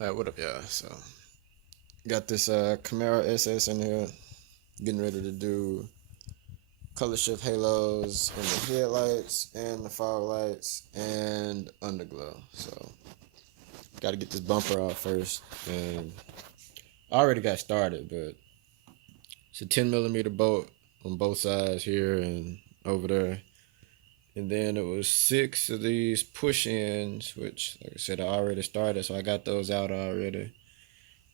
Alright, what up, y'all? So, got this Camaro SS in here. Getting ready to do color shift halos in the headlights and the fog lights and underglow. So, got to get this bumper out first. And I already got started, but it's a 10 millimeter bolt on both sides here and over there. And then it was 6 of these push ins, which, like I said, I already started, so I got those out already.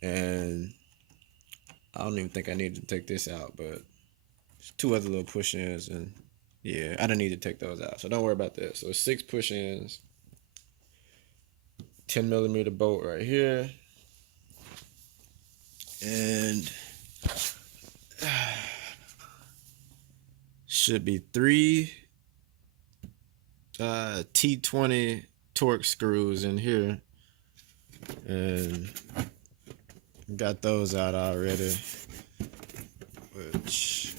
And I don't even think I need to take this out, but there's 2 other little push ins, and yeah, I don't need to take those out, so don't worry about that. So 6 push ins, 10 millimeter bolt right here, and should be 3 T20 torque screws in here, and got those out already, which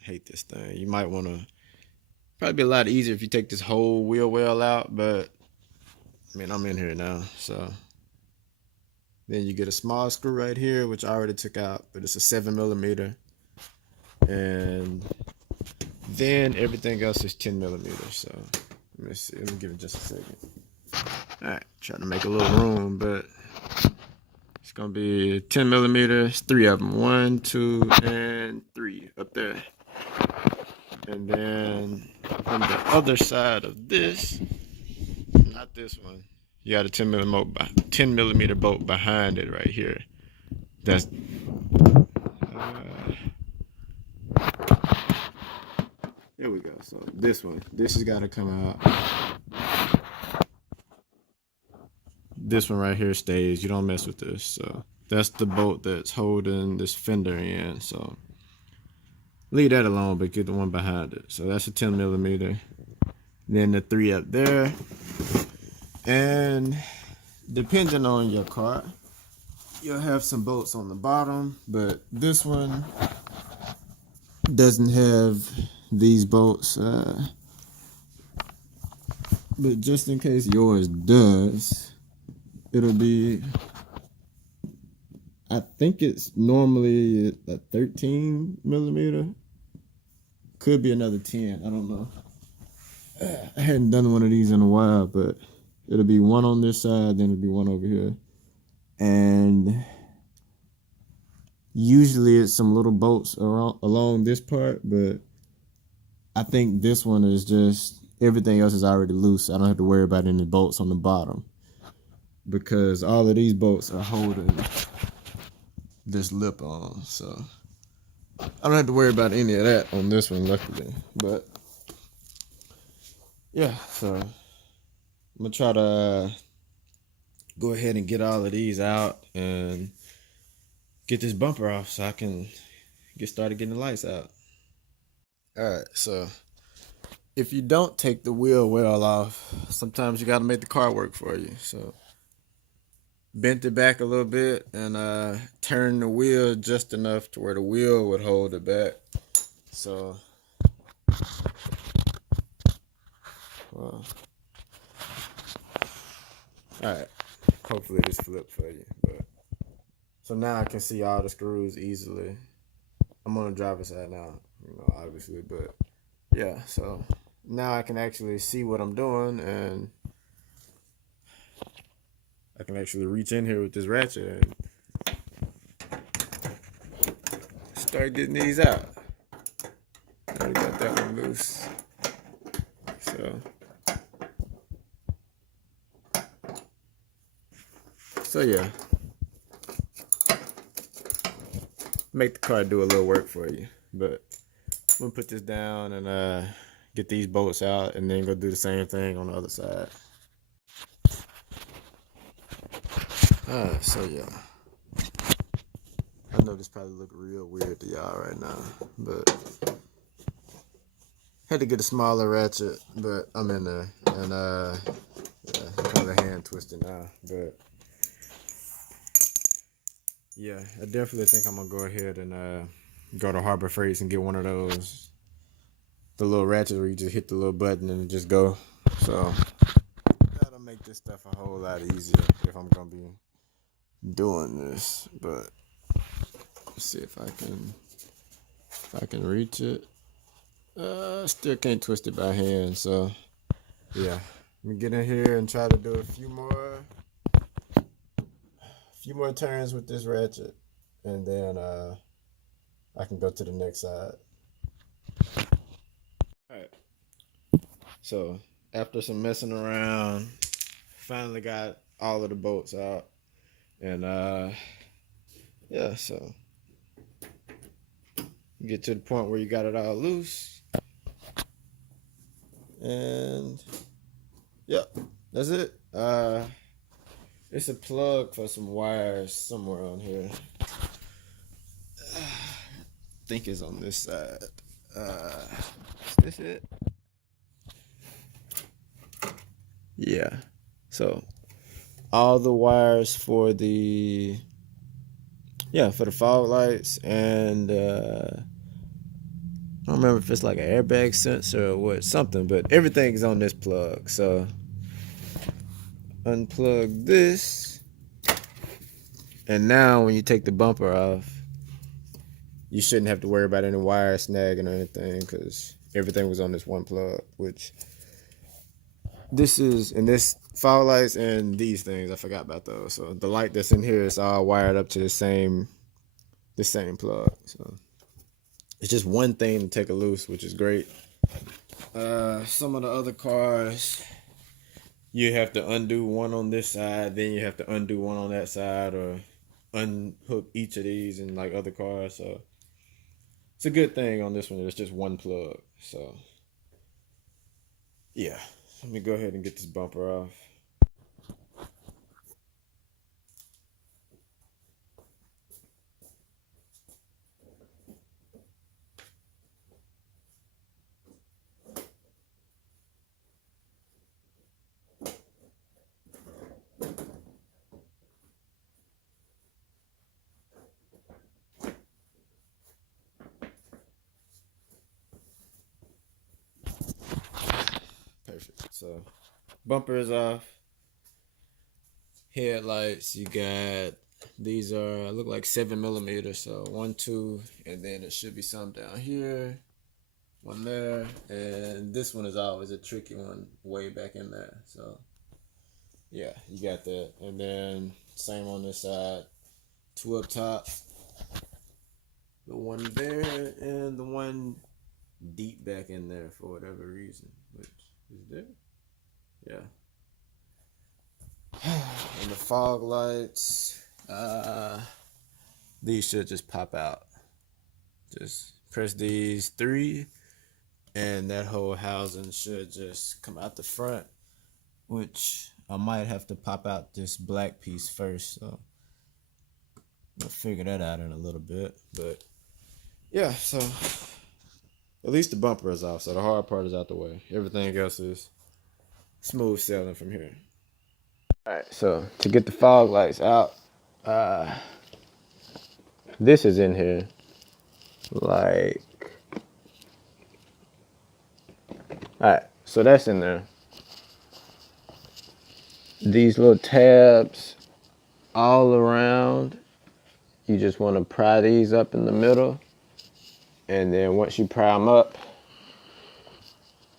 hate this thing. You might want to, probably be a lot easier if you take this whole wheel well out, but I mean, I'm in here now. So then you get a small screw right here, which I already took out, but it's a 7 millimeter, and then everything else is 10 millimeters. So let me see, let me give it just a second. All right, trying to make a little room, but it's gonna be 10 millimeters, 3 of them, 1, 2, and 3 up there. And then on the other side of this, not this one, you got a 10 millimeter bolt behind it right here. That's there we go. So this has got to come out. This one right here stays. You don't mess with this. So that's the bolt that's holding this fender in. So leave that alone, but get the one behind it. So that's a 10 millimeter. Then the 3 up there. And depending on your car, you'll have some bolts on the bottom, but this one doesn't have these bolts. But just in case yours does, it'll be, I think it's normally a 13 millimeter. Could be another 10. I don't know. I hadn't done one of these in a while, but it'll be one on this side, then it'll be one over here. And usually it's some little bolts along this part, but I think this one is just, everything else is already loose. I don't have to worry about any bolts on the bottom, because all of these bolts are holding this lip on. So I don't have to worry about any of that on this one, luckily. But yeah, so I'm gonna try to go ahead and get all of these out and get this bumper off so I can get started getting the lights out. All right, so if you don't take the wheel well off, sometimes you got to make the car work for you. So bent it back a little bit and turned the wheel just enough to where the wheel would hold it back. So well, all right, hopefully this flipped for you. But so now I can see all the screws easily. I'm on the driver's side now, obviously, but yeah, so now I can actually see what I'm doing, and I can actually reach in here with this ratchet and start getting these out. Already got that one loose. So yeah, make the car do a little work for you. But I'm gonna put this down and get these bolts out, and then go do the same thing on the other side. So yeah, I know this probably look real weird to y'all right now, but had to get a smaller ratchet, but I'm in there, and yeah, kind of hand twisting now, but yeah, I definitely think I'm gonna go ahead and go to Harbor Freights and get one of those, the little ratchets where you just hit the little button and just go. So that'll make this stuff a whole lot easier if I'm gonna be doing this. But let's see if I can reach it. Still can't twist it by hand, so yeah. Let me get in here and try to do a few more turns with this ratchet, and then I can go to the next side. All right. So after some messing around, finally got all of the bolts out, and yeah. So you get to the point where you got it all loose, and yeah, that's it. It's a plug for some wires somewhere on here. I think it's on this side. Is this it? Yeah. So all the wires for the fog lights, and I don't remember if it's like an airbag sensor or what, something, but everything's on this plug. So unplug this, and now when you take the bumper off, you shouldn't have to worry about any wire snagging or anything, because everything was on this one plug. Which this is, and this fog lights and these things, I forgot about those. So the light that's in here is all wired up to the same plug. So it's just one thing to take it loose, which is great. Some of the other cars, you have to undo one on this side, then you have to undo one on that side, or unhook each of these in like other cars. So it's a good thing on this one, it's just one plug. So yeah, let me go ahead and get this bumper off. Perfect. So bumper is off. Headlights, you got, these are, look like 7mm. So 1, 2, and then it should be some down here, one there, and this one is always a tricky one way back in there. So yeah, you got that. And then same on this side, 2 up top, the one there, and the one deep back in there for whatever reason, which is there. Yeah. And the fog lights, these should just pop out. Just press these 3, and that whole housing should just come out the front, which I might have to pop out this black piece first. So we'll figure that out in a little bit. But yeah, so at least the bumper is off, so the hard part is out the way. Everything else is smooth sailing from here. All right, so to get the fog lights out, this is in here, like, all right, so that's in there. These little tabs all around, you just want to pry these up in the middle, and then once you pry them up,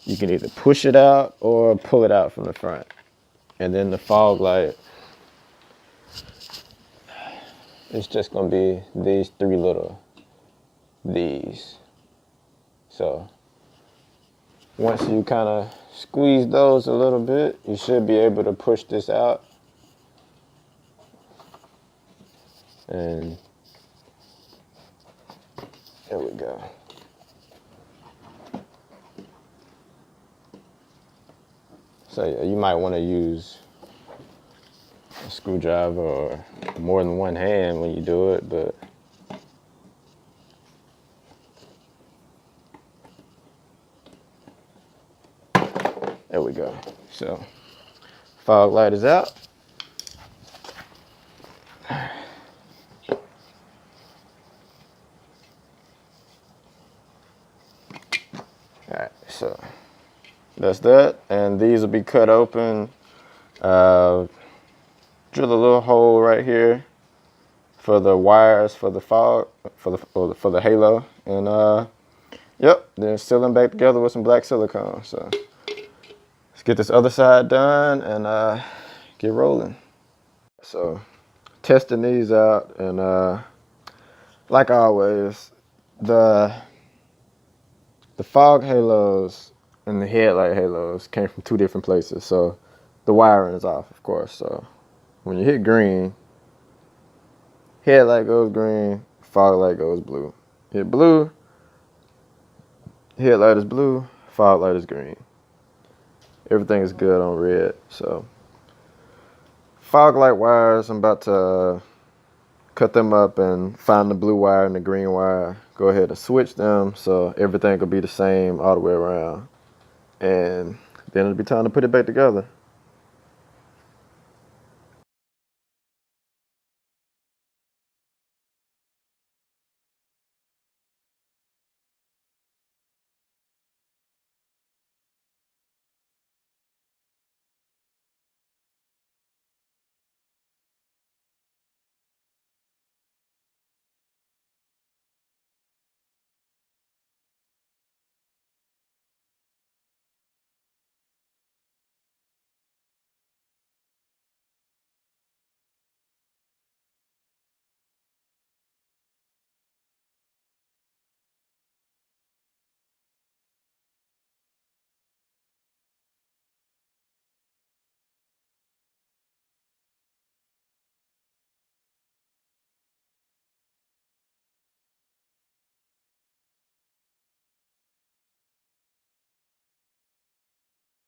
you can either push it out or pull it out from the front. And then the fog light, it's just gonna be these 3 little, these. So once you kind of squeeze those a little bit, you should be able to push this out. And there we go. So yeah, you might want to use a screwdriver or more than one hand when you do it, but there we go. So fog light is out. Alright, so that's that. And these will be cut open. Drill a little hole right here for the wires for the fog, for the halo, and yep, then seal them back together with some black silicone. So let's get this other side done and get rolling. So testing these out, and like always, the fog halos and the headlight halos came from two different places. So the wiring is off, of course. So when you hit green, headlight goes green, fog light goes blue. Hit blue, headlight is blue, fog light is green. Everything is good on red. So fog light wires, I'm about to cut them up and find the blue wire and the green wire. Go ahead and switch them so everything will be the same all the way around. And then it'll be time to put it back together.